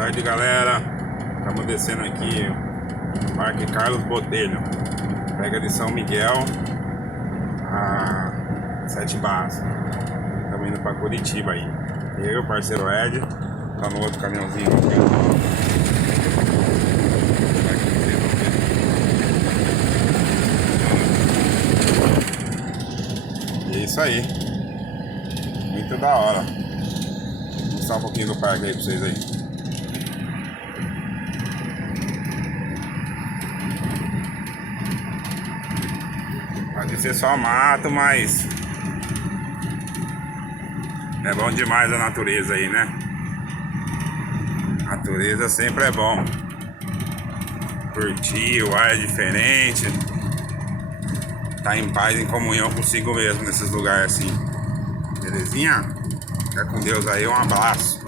tarde, galera. Estamos descendo aqui no Parque Carlos Botelho, Parque de São Miguel, a 7 barras. Estamos indo para Curitiba aí. Eu, o parceiro Ed, tá no outro caminhãozinho aqui. E é isso aí. Muito da hora. Vou mostrar um pouquinho do parque aí pra vocês aí. Pode ser só mato, mas é bom demais a natureza aí, né? A natureza sempre é bom. Curtir, o ar é diferente. Tá em paz, em comunhão consigo mesmo nesses lugares assim. Belezinha? Fica com Deus aí, um abraço.